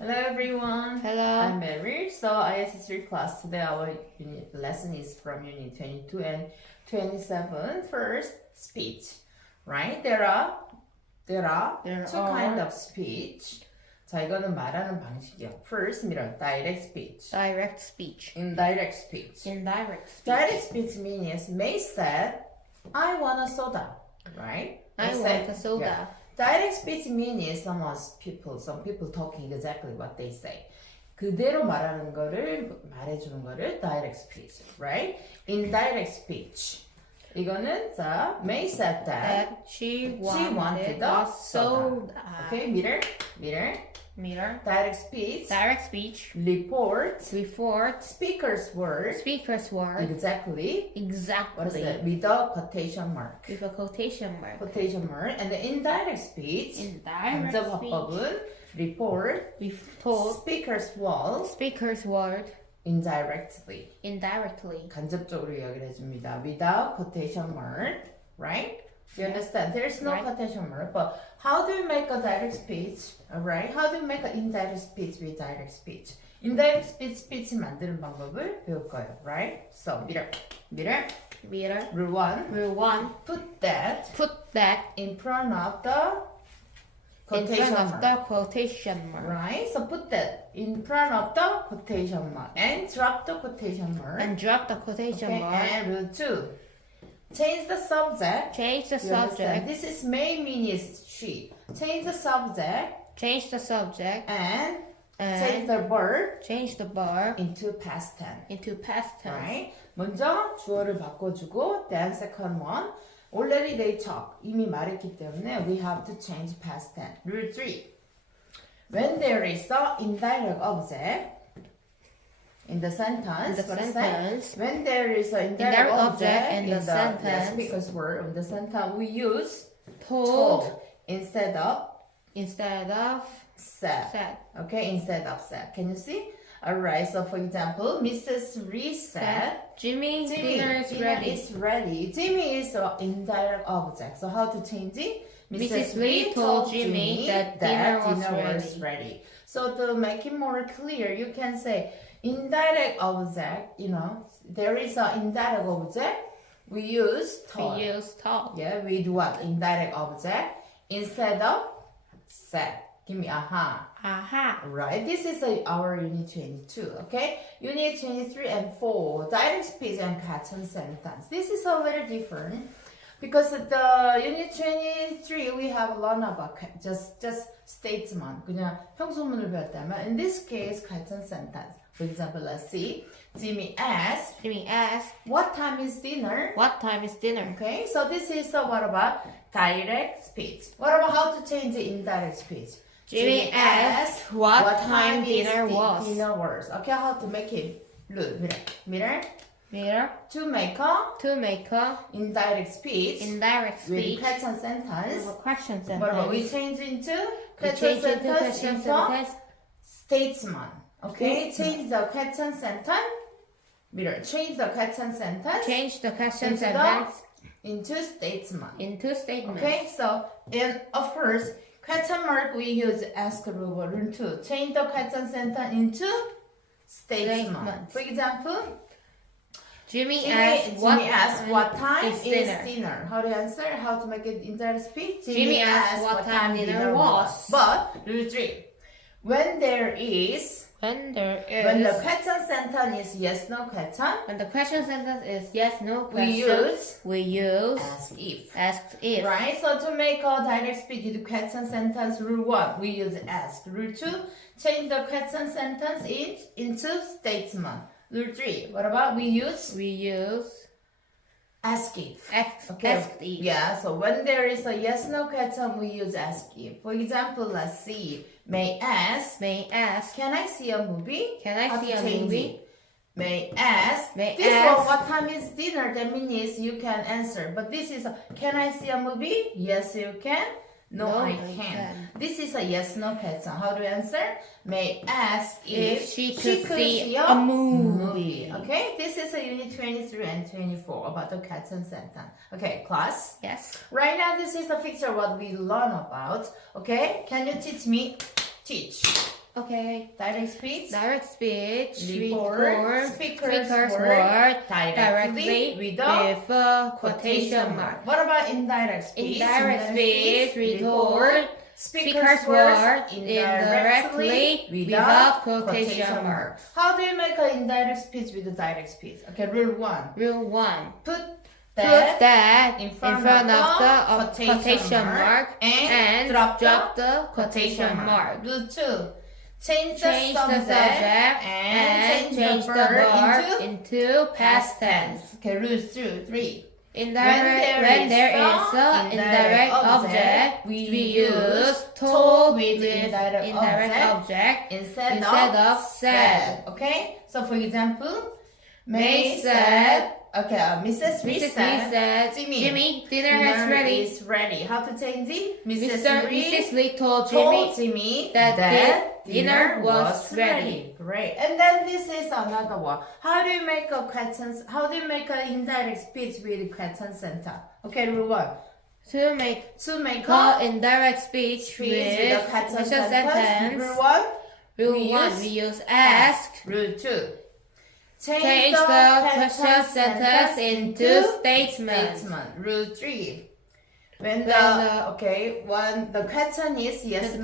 Hello everyone. Hello. I'm Mary. So IS history class today. Our lesson is from unit 22 and 27. First, speech. Right? There are two kind of speech. 자, 이거는 말하는 방식이요. First, direct speech. Direct speech. Indirect speech. Indirect speech. Direct speech means May said, "I want a soda." Right? I want a soda. Yeah. Direct speech means some people talking exactly what they say. 그대로 말하는 거를 말해주는 거를 direct speech, right? Indirect speech. 이거는 자, May said that she wanted a a soda. Okay, meter. Direct speech. Direct speech. Report. Speaker's word. Exactly. What is it? With a quotation mark. With a quotation mark. Quotation mark. And the indirect speech. Indirect speech. Report. Speaker's word. Indirectly. 간접적으로 이야기를 해줍니다. Without quotation mark. Right? You understand? There's no quotation mark. But how do you make a direct speech? Alright? How do you make an indirect speech with direct speech? Indirect speech 만드는 방법을 배울 거예요. Right? So, meter. Rule 1. Put that in front of the quotation mark. Right? So put that in front of the quotation mark and drop the quotation mark. And rule 2. Change the subject. This is May means she. Change the subject. And change the verb into past tense. Right? 먼저 주어를 바꿔주고 then second one. Already they talk. 이미 말했기 때문에 we have to change past tense. Rule 3. When there is a indirect object in the sentence, when there is an indirect object in the sentence, speaker's word in the sentence, we use told instead of said. Okay, instead of said. Can you see? Alright, so for example, Mrs. Lee said, Jimmy, dinner is ready. Jimmy is an indirect object. So how to change it? Mrs. Lee told Jimmy that dinner was ready. So to make it more clear, you can say indirect object, there is an indirect object. We use told. Yeah, with what? Indirect object instead of said. Give me aha. Right. This is our unit 22. Okay. Unit 23 and 4. Direct speech and pattern sentence. This is a little different because the unit 23 we have learned about just statement. 그냥 형소문을 배웠다면 in this case pattern sentence. For example, let's see. Jimmy asked, what time is dinner? Okay. So this is what about direct speech. What about how to change the indirect speech? Jimmy asked what time dinner was. Okay, how to make it? Look, mirror. To make a indirect speech with question sentence. What about we change into question sentence into statement. Okay, change the question sentence. Change the question sentence into statement. Okay, so and of course. Question mark we use ask rule 2. Change the question sentence into statement. For example, Jimmy asked what time is dinner. How to answer? How to make it indirect speech? Jimmy asked what time dinner was. But rule 3. When the question sentence is yes no question. We use ask if. Right? So to make a direct speech with question sentence, rule 1, we use ask. Rule 2, change the question sentence into statement. Rule 3, what about we use ask if. Yeah, so when there is a yes no question, we use ask if. For example, let's see. May ask, can I see a movie? May ask, what time is dinner? That means you can answer. But this is can I see a movie? Yes, you can. No, I can. This is a yes no question. How do you answer? May ask if she could see a movie. Okay, this is a unit 23 and 24 about the question sentence. Okay, class? Yes. Right now, this is a picture what we learn about. Okay, can you teach me? Teach. Okay. Direct speech. Direct speech. Report. Speaker's word directly with a quotation mark. What about indirect speech? Indirect speech. Report. Speaker's word indirectly without quotation mark. How do you make an indirect speech with a direct speech? Okay, rule 1. Rule 1. Put that in in front front of of the quotation mark and drop the quotation mark. Rule 2. Change the subject and change the verb into past tense. Okay, rule 3. When there is an indirect object, we use to with indirect object instead of said. Okay, so for example, May said, okay, Mrs. Reese said, Jimmy, dinner is ready. How to change it? Mrs. Lee told Jimmy that dinner was ready. Great. And then this is another one. How do you make a question? How do you make an indirect speech with question center? Okay, rule 1. To make an indirect speech with a question sentence. Rule 1. We use ask. Rule 2. Change the question sentence into statement. Rule 3. When the question is yes,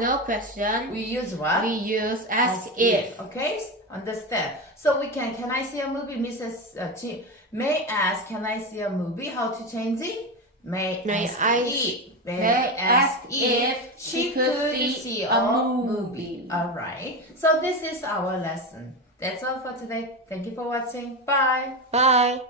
no question, we use what? We use ask if. Okay, understand. So we can I see a movie, Mrs. May ask, can I see a movie? How to change it? May ask if she could see a movie. Alright, so this is our lesson. That's all for today. Thank you for watching. Bye. Bye.